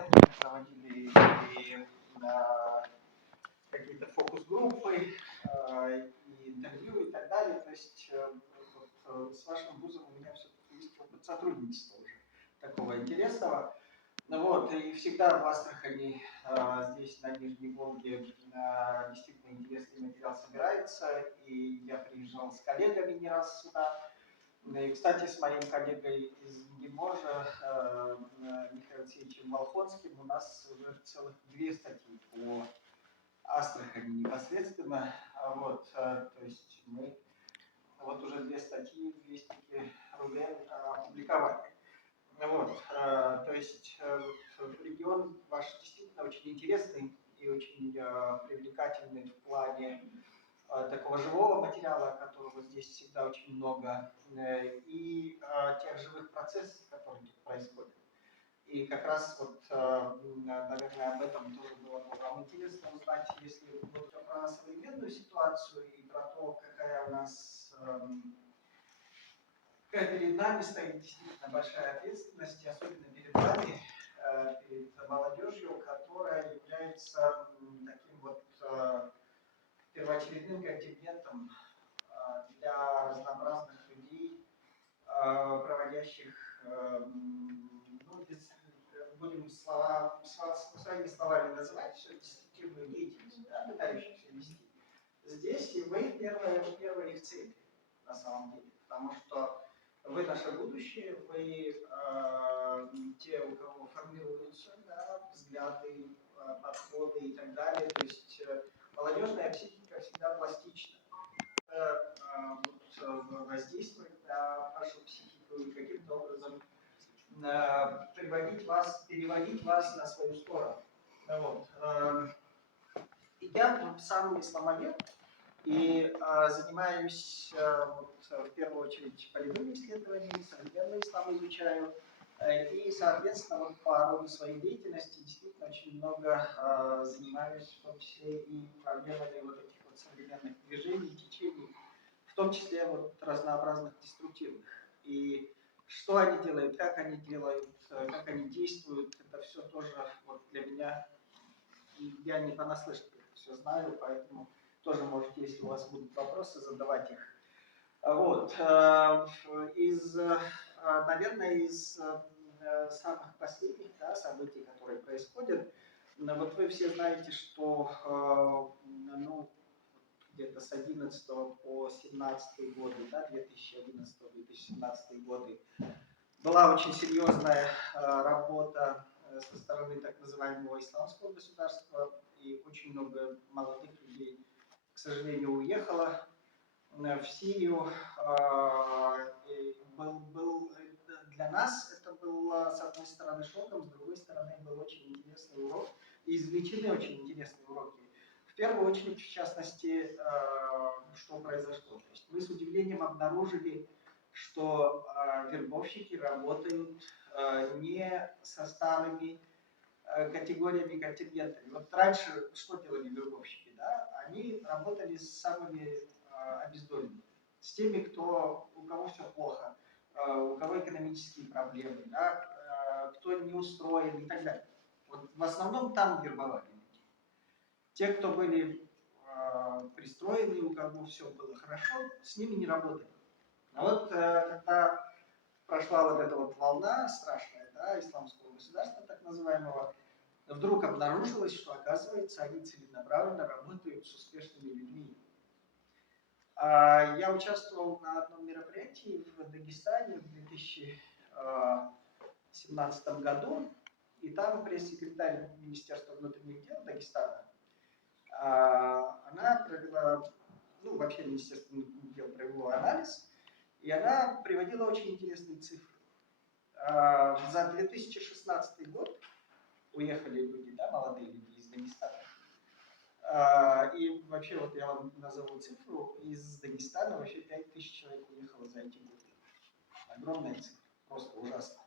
студентами проводили и какие-то фокус-группы, и интервью и так далее. То есть с вашим вузом у меня все-таки есть опыт сотрудничества уже такого интересного. Ну вот, и всегда в Астрахани, здесь на Нижней Волге, действительно интересный материал собирается, и я приезжал с коллегами не раз сюда. И, кстати, с моим коллегой из МГИМОЖа, Михаилом Алексеевичем Волхонским, у нас уже целых 2 статьи по Астрахани непосредственно. Вот, то есть мы вот уже 2 статьи в Вестнике РУДН опубликовали. Вот, то есть регион ваш действительно очень интересный и очень привлекательный в плане такого живого материала, которого здесь всегда очень много, и тех живых процессов, которые тут происходят. И как раз вот, наверное, об этом тоже было бы вам интересно узнать, если вот про современную ситуацию и про то, какая у нас, перед нами стоит действительно большая ответственность, особенно перед вами, перед молодежью, которая является таким вот первоочередным контингентом для разнообразных людей, проводящих, ну, будем своими словами называть, все деструктивную деятельность, да, пытающихся вести. Здесь и вы первая их цель, на самом деле, потому что вы наше будущее, вы те, у кого формируются, да, взгляды, подходы и так далее. То есть молодежная психика всегда пластична. Воздействовать на вашу психику и каким-то образом переводить вас на свою сторону. Вот. Я сам исламовед и занимаюсь в первую очередь полевыми исследованиями, современный ислам изучаю. И, соответственно, вот по роду своей деятельности действительно очень много занимаюсь, в том числе и проблемами вот этих вот современных движений, течений, в том числе вот разнообразных деструктивных. И что они делают, как они действуют, это все тоже вот для меня, я не понаслышке это все знаю, поэтому тоже можете, если у вас будут вопросы, задавать их. Вот. Наверное, из самых последних, да, событий, которые происходят, вот вы все знаете, что ну, где-то с 11 по 17 годы, да, 2011-2017 годы, была очень серьезная работа со стороны так называемого исламского государства, и очень много молодых людей, к сожалению, уехало в Сирию. Для нас это было, с одной стороны, шоком, с другой стороны, был очень интересный урок, и извлечены очень интересные уроки. В первую очередь, в частности, что произошло. То есть мы с удивлением обнаружили, что вербовщики работают не со старыми категориями, контингентами. Вот раньше что делали вербовщики? Да? Они работали с самыми обездоленными, с теми, у кого все плохо, у кого экономические проблемы, да? Кто не устроен и так далее. Вот в основном там вербовали людей. Те, кто были пристроены, у кого все было хорошо, с ними не работали. А вот когда прошла вот эта вот волна страшная, да, исламского государства, так называемого, вдруг обнаружилось, что, оказывается, они целенаправленно работают с успешными людьми. Я участвовал на одном мероприятии в Дагестане в 2017 году, и там пресс-секретарь Министерства внутренних дел Дагестана, она провела, ну, вообще Министерство внутренних дел провело анализ, и она приводила очень интересные цифры. За 2016 год уехали люди, да, молодые люди из Дагестана. И вообще, вот я вам назову цифру, из Дагестана вообще 5000 человек уехало за эти годы. Огромная цифра, просто ужасно.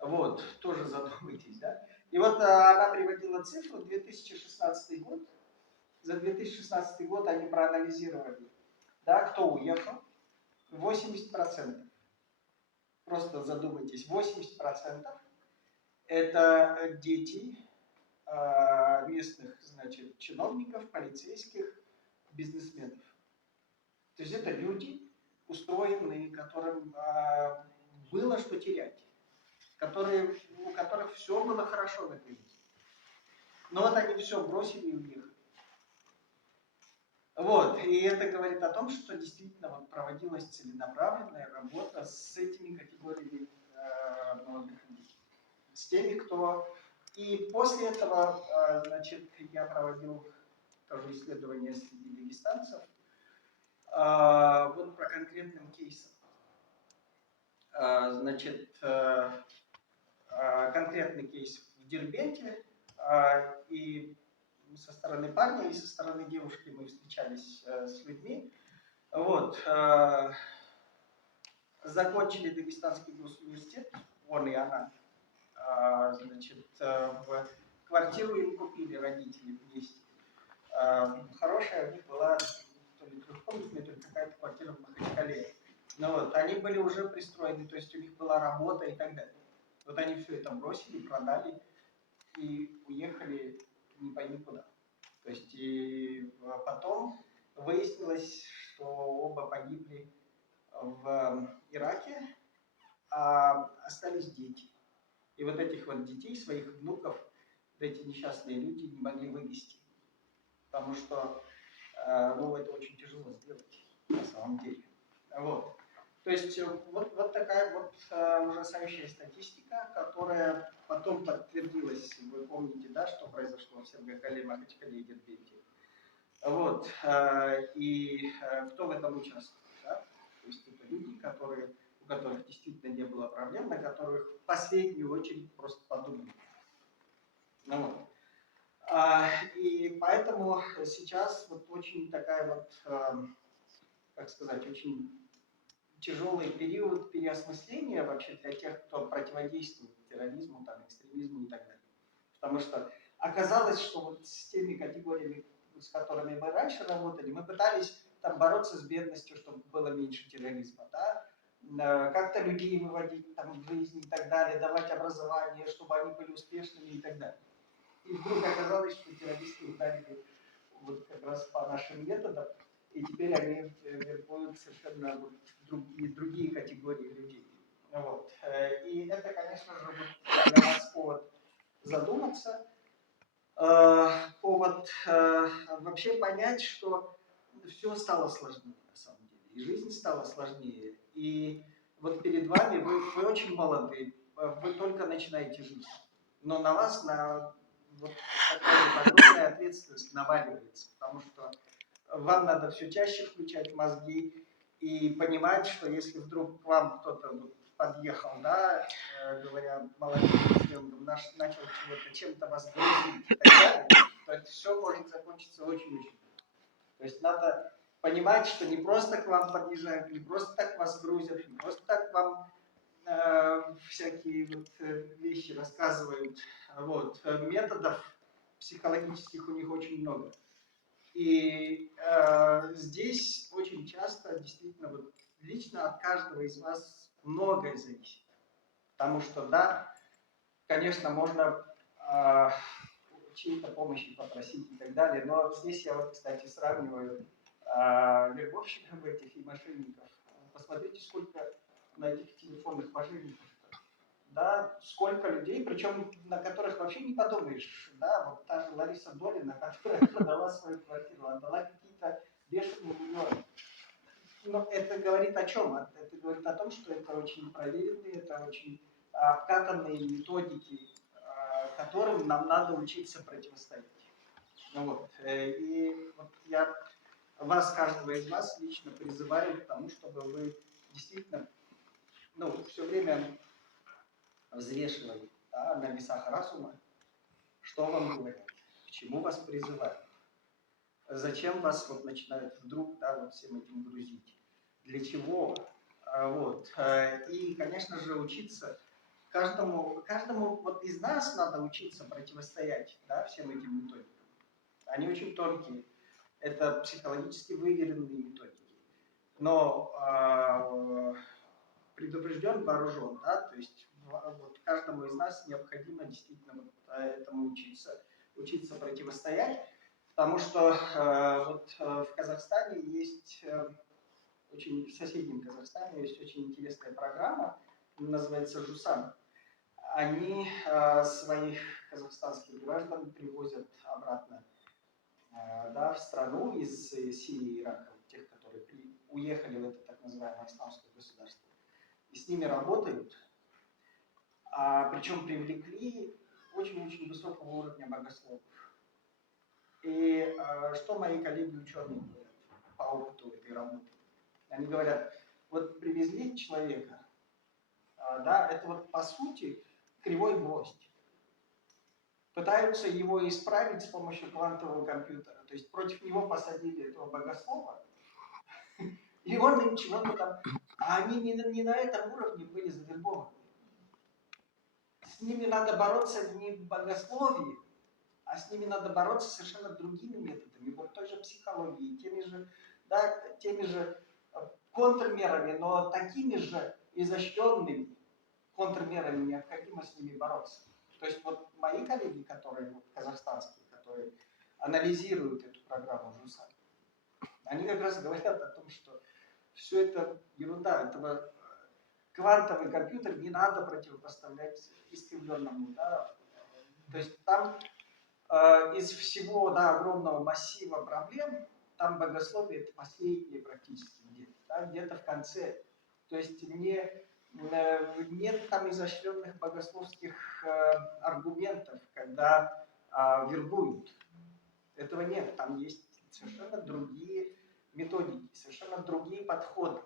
Вот, тоже задумайтесь, да. И вот она приводила цифру, 2016 год. За 2016 год они проанализировали, да, кто уехал, 80%. Просто задумайтесь, 80% это дети местных, значит, чиновников, полицейских, бизнесменов. То есть это люди, устроенные, которым было что терять, у которых все было хорошо в этой жизни. Но вот они все бросили и уехали. Вот, и это говорит о том, что действительно вот проводилась целенаправленная работа с этими категориями молодых людей. С теми, кто... И после этого, значит, я проводил тоже исследования среди дагестанцев, вот по конкретным кейсам. Значит, конкретный кейс в Дербенте, и со стороны парня, и со стороны девушки мы встречались с людьми. Вот. Закончили Дагестанский госуниверситет, он и она. Значит, в квартиру им купили родители вместе. Хорошая у них была то ли трехкомнатная, то ли какая-то квартира в Махачкале. Ну вот, они были уже пристроены, то есть у них была работа и так далее. Вот они все это бросили, продали и уехали не пойми куда. То есть и потом выяснилось, что оба погибли в Ираке, а остались дети. И вот этих вот детей, своих внуков, эти несчастные люди не могли вывести. Потому что ну, это очень тяжело сделать на самом деле. Вот. То есть вот такая вот ужасающая статистика, которая потом подтвердилась, вы помните, да, что произошло в Сергокале, Махачкале и Дербенте. Вот. И кто в этом участвует? Да? То есть это люди, у которых действительно не было проблем, на которых в последнюю очередь просто подумали. Ну, вот. И поэтому сейчас вот очень такая вот, как сказать, очень тяжелый период переосмысления вообще для тех, кто противодействует терроризму, там, экстремизму и так далее. Потому что оказалось, что вот с теми категориями, с которыми мы раньше работали, мы пытались там бороться с бедностью, чтобы было меньше терроризма, да? Как-то людей выводить там, в жизнь и так далее, давать образование, чтобы они были успешными и так далее. И вдруг оказалось, что террористы ударили вот как раз по нашим методам, и теперь они вербуют совершенно вот другие категории людей. Вот. И это, конечно же, вот для нас повод задуматься, повод вообще понять, что все стало сложнее на самом деле, и жизнь стала сложнее. И вот перед вами, вы очень молоды, вы только начинаете жизнь, но на вас вот такая вот огромная ответственность наваливается, потому что вам надо все чаще включать мозги и понимать, что если вдруг к вам кто-то подъехал, да, говоря молодым, начал чем-то вас грузить и так далее, то это все может закончиться очень-очень. То есть надо понимать, что не просто к вам подъезжают, не просто так вас грузят, не просто так вам всякие вот вещи рассказывают. Вот. Методов психологических у них очень много. И здесь очень часто действительно вот, лично от каждого из вас многое зависит. Потому что, да, конечно, можно чьей-то помощи попросить и так далее, но здесь я вот, кстати, сравниваю вербовщиков этих и мошенников. Посмотрите, сколько на этих телефонных мошенников, да, сколько людей, причем на которых вообще не подумаешь, да, вот та же Лариса Долина, которая продала свою квартиру, отдала какие-то бешеные миллионы. Но это говорит о чем? Это говорит о том, что это очень проверенные, это очень обкатанные методики, которым нам надо учиться противостоять. Ну вот. И вот я вас, каждого из вас, лично призываю к тому, чтобы вы действительно, ну, все время взвешивали, да, на весах разума, что вам говорят, к чему вас призывают, зачем вас вот начинают вдруг, да, вот всем этим грузить, для чего, вот. И, конечно же, учиться каждому вот из нас надо учиться противостоять, да, всем этим методикам. Они очень тонкие, это психологически выверенные методики, но предупрежден, вооружен, да, то есть вот каждому из нас необходимо действительно вот этому учиться противостоять, потому что в Казахстане есть в соседнем Казахстане есть очень интересная программа, называется «Жусан». Они своих казахстанских граждан привозят обратно в страну из Сирии и Ирака, тех, которые уехали в это так называемое исламское государство. И с ними работают, причем привлекли очень-очень высокого уровня богословов. И что мои коллеги-ученые говорят по опыту этой работы? Они говорят, вот привезли человека, это вот по сути кривой гвоздь. Пытаются его исправить с помощью квантового компьютера. То есть против него посадили этого богослова, и он им чего-то там... А они не на этом уровне были завербованы. С ними надо бороться не в богословии, а с ними надо бороться совершенно другими методами, вот той же психологией, теми же контрмерами, но такими же изощренными контрмерами необходимо с ними бороться. То есть вот мои коллеги, которые казахстанские, которые анализируют эту программу ЖУСа, они как раз говорят о том, что все это ерунда, этого квантовый компьютер не надо противопоставлять искривленному. Да? То есть там из всего огромного массива проблем, там богословие это последнее практически где-то в конце. То есть нет там изощренных богословских аргументов, когда вербуют. Этого нет. Там есть совершенно другие методики, совершенно другие подходы.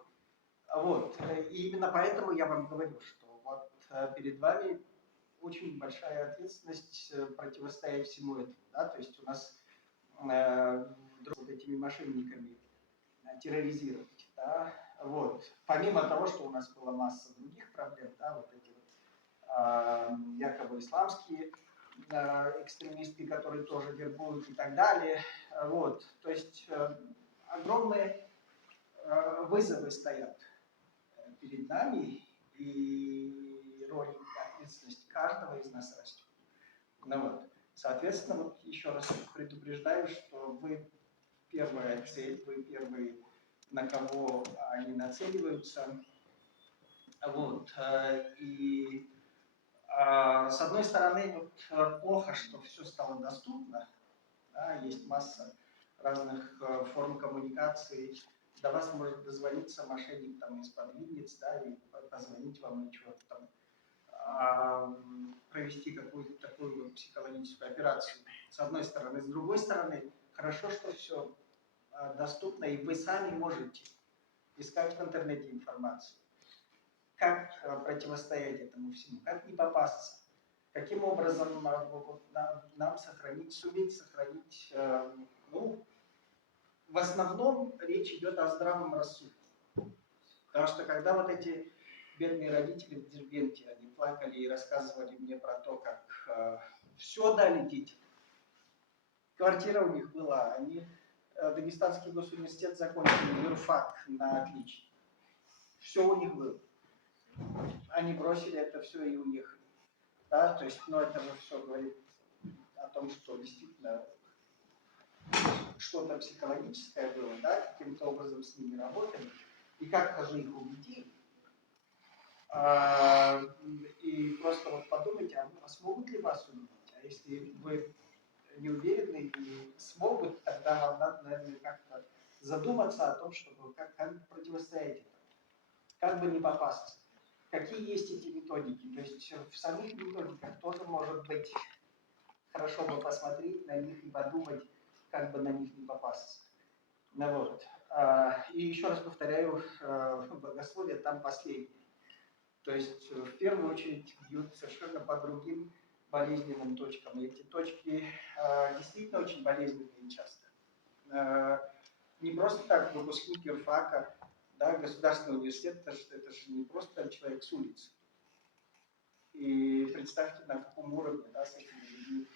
Вот. И именно поэтому я вам говорю, что вот перед вами очень большая ответственность противостоять всему этому. Да? То есть у нас вот этими мошенниками терроризировать. Да? Вот. Помимо того, что у нас была масса других проблем, вот эти якобы исламские экстремисты, которые тоже вербуют и так далее. Вот. То есть огромные вызовы стоят перед нами, и роль и ответственность каждого из нас растет. Вот. Соответственно, вот еще раз предупреждаю, что вы первая цель, вы первые, на кого они нацеливаются. Вот. И с одной стороны, плохо, что все стало доступно, есть масса разных форм коммуникации. До вас может дозвониться мошенник из-под Винниц, и позвонить вам и чего-то там провести какую-то такую психологическую операцию. С одной стороны. С другой стороны, хорошо, что все доступно, и вы сами можете искать в интернете информацию. Как противостоять этому всему, как не попасться, каким образом нам суметь сохранить, в основном речь идет о здравом рассудке. Потому что когда вот эти бедные родители в Дербенте, они плакали и рассказывали мне про то, как все дали детям. Квартира у них была, они Дагестанский госуниверситет закончили, юрфак на отлично. Все у них было. Они бросили это все и уехали. Да? То есть, это же все говорит о том, что действительно что-то психологическое было, каким-то образом с ними работали, и как-то же их убедили. И просто подумайте, а смогут ли вас убедить? А если вы не уверены и смогут, тогда вам надо, наверное, как-то задуматься о том, чтобы как противостоять этому, как бы не попасться. Какие есть эти методики? То есть в самих методиках тоже может быть хорошо бы посмотреть на них и подумать, как бы на них не попасться. Вот. И еще раз повторяю, богословие там последнее. То есть в первую очередь бьют совершенно по другим болезненным точкам. И эти точки действительно очень болезненные часто. Не просто так выпускник юрфака, государственный университет, это же не просто человек с улицы. И представьте, на каком уровне с этими людьми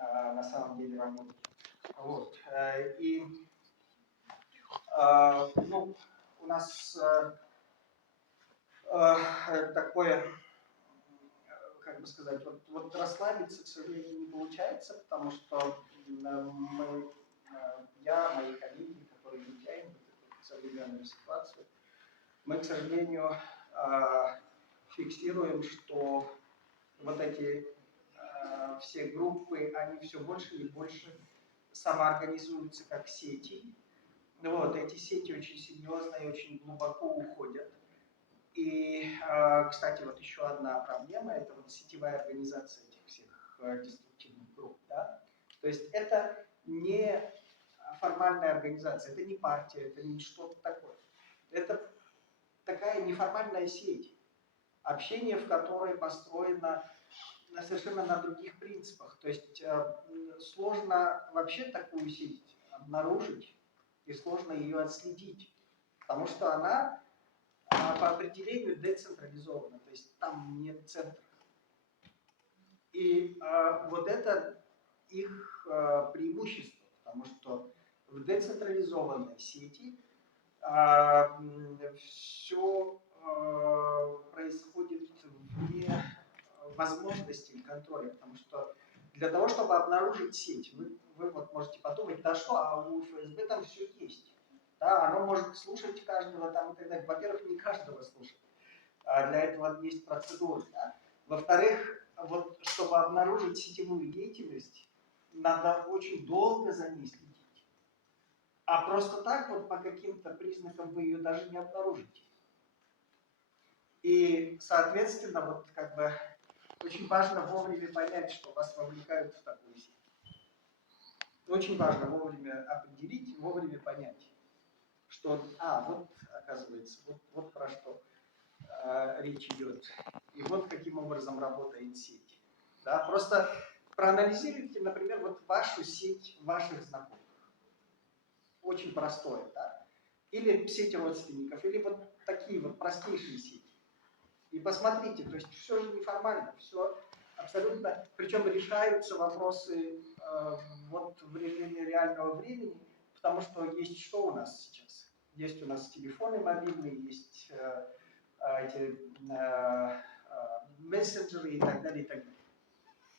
на самом деле работать. Вот. И у нас такое как бы сказать, вот расслабиться, к сожалению, не получается, потому что я, мои коллеги, которые изучаем эту современную ситуацию, мы, к сожалению, фиксируем, что вот эти все группы, они все больше и больше самоорганизуются как сети. Вот, эти сети очень серьезно и очень глубоко уходят. И, кстати, вот еще одна проблема – это вот сетевая организация этих всех деструктивных групп. Да? То есть это не формальная организация, это не партия, это не что-то такое. Это такая неформальная сеть, общение в которой построено совершенно на других принципах. То есть сложно вообще такую сеть обнаружить и сложно ее отследить, потому что она по определению децентрализована, то есть там нет центра. И вот это их преимущество, потому что в децентрализованной сети все происходит вне возможностей и контроля, потому что для того, чтобы обнаружить сеть, вы вот можете подумать, да что, а у ФСБ там все есть. Да, оно может слушать каждого там и так далее. Во-первых, не каждого слушать. Для этого есть процедуры. Да? Во-вторых, вот, чтобы обнаружить сетевую деятельность, надо очень долго за ней следить. А просто так вот по каким-то признакам вы ее даже не обнаружите. И, соответственно, вот как бы очень важно вовремя понять, что вас вовлекают в такую сеть. Очень важно вовремя определить, вовремя понять, что, вот, оказывается, вот про что речь идет. И вот каким образом работает сеть. Да? Просто проанализируйте, например, вот вашу сеть ваших знакомых. Очень простое, да? Или сеть родственников, или вот такие вот простейшие сети. И посмотрите, то есть все же неформально, все абсолютно, причем решаются вопросы вот в режиме реального времени, потому что есть что у нас сейчас? Есть у нас телефоны мобильные, есть эти мессенджеры и так далее, и так далее.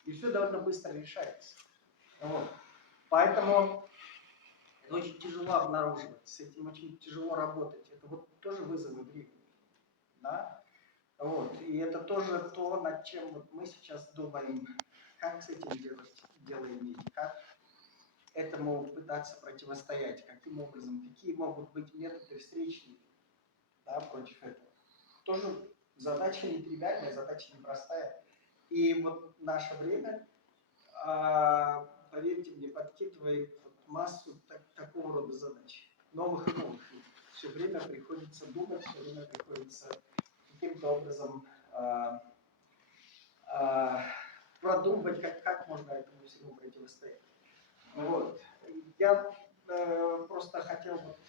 И все довольно быстро решается. Вот. Поэтому это очень тяжело обнаруживать, с этим очень тяжело работать. Это вот тоже вызовы времени. Да? Вот. И это тоже то, над чем вот мы сейчас думаем, как с этим дело иметь, как этому пытаться противостоять, каким образом, какие могут быть методы встречи, да, против этого. Тоже задача нетривиальная, задача непростая. И вот наше время, поверьте мне, подкидывает массу такого рода задач, новых и новых. Все время приходится думать, все время приходится каким-то образом продумать, как можно этому всему противостоять. Вот. Я просто хотел вот,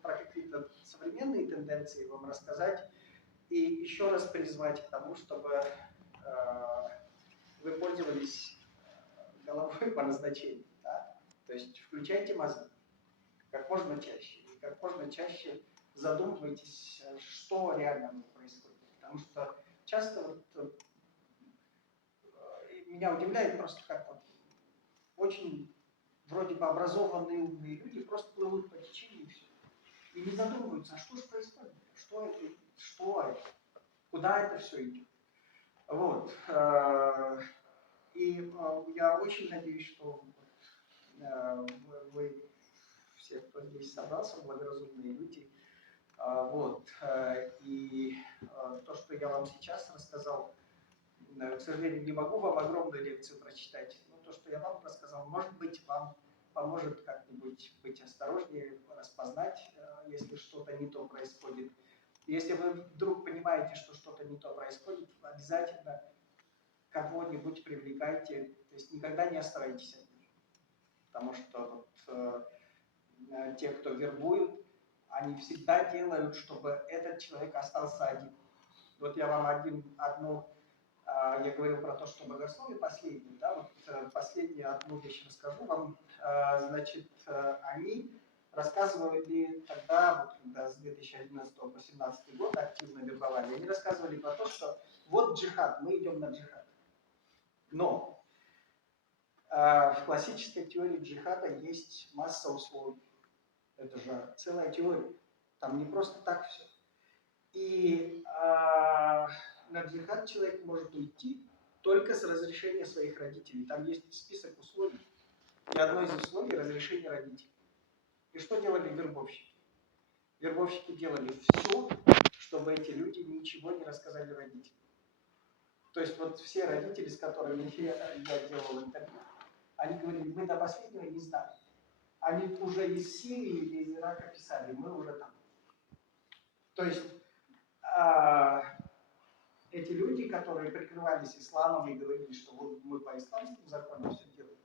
про какие-то современные тенденции вам рассказать и еще раз призвать к тому, чтобы вы пользовались головой по назначению. Да? То есть включайте мозги как можно чаще. И как можно чаще задумывайтесь, что реально происходит. Потому что часто вот, меня удивляет просто, как вот очень вроде бы образованные умные люди просто плывут по течению и все. И не задумываются, а что же происходит? Что это? Куда это все идет? Вот. И я очень надеюсь, что вы все, кто здесь собрался, благоразумные люди. Вот. И то, что я вам сейчас рассказал, к сожалению, не могу вам огромную лекцию прочитать, но то, что я вам рассказал, может быть, вам поможет как-нибудь быть осторожнее, распознать, если что-то не то происходит. Если вы вдруг понимаете, что что-то не то происходит, обязательно кого-нибудь привлекайте, то есть никогда не оставайтесь одни. Потому что вот, те, кто вербуют, они всегда делают, чтобы этот человек остался один. Вот я вам я говорил про то, что богословие последнее, да, вот последнюю одну вещь расскажу вам. Значит, они рассказывали тогда, вот когда с 2011 по 2017 год активно вербовали, они рассказывали про то, что вот джихад, мы идем на джихад. Но в классической теории джихада есть масса условий. Это же целая теория. Там не просто так все. И на джихад человек может уйти только с разрешения своих родителей. Там есть список условий. И одно из условий – разрешение родителей. И что делали вербовщики? Вербовщики делали все, чтобы эти люди ничего не рассказали родителям. То есть вот все родители, с которыми я делал интервью, они говорили, мы до последнего не знали. Они уже из Сирии или из Ирака писали, мы уже там. То есть эти люди, которые прикрывались исламом и говорили, что вот мы по исламскому закону все делаем,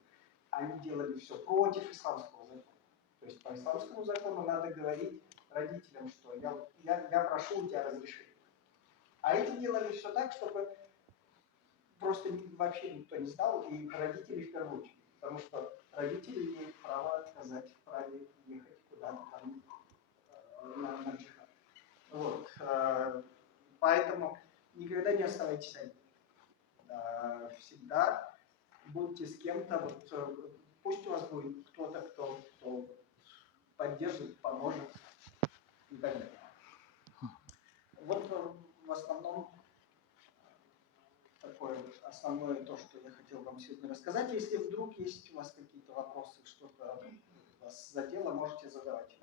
они делали все против исламского закона. То есть по исламскому закону надо говорить родителям, что я прошу у тебя разрешения. А эти делали все так, чтобы просто вообще никто не знал, и родители в первую очередь. Потому что родители имеют право отказать в праве ехать куда-то там на джихад. Вот. Поэтому никогда не оставайтесь одни. Всегда будьте с кем-то, вот, пусть у вас будет кто-то, кто поддержит, поможет и так далее. Вот в основном такое основное то, что я хотел вам сегодня рассказать. Если вдруг есть у вас какие-то вопросы, что-то вас задело, можете задавать.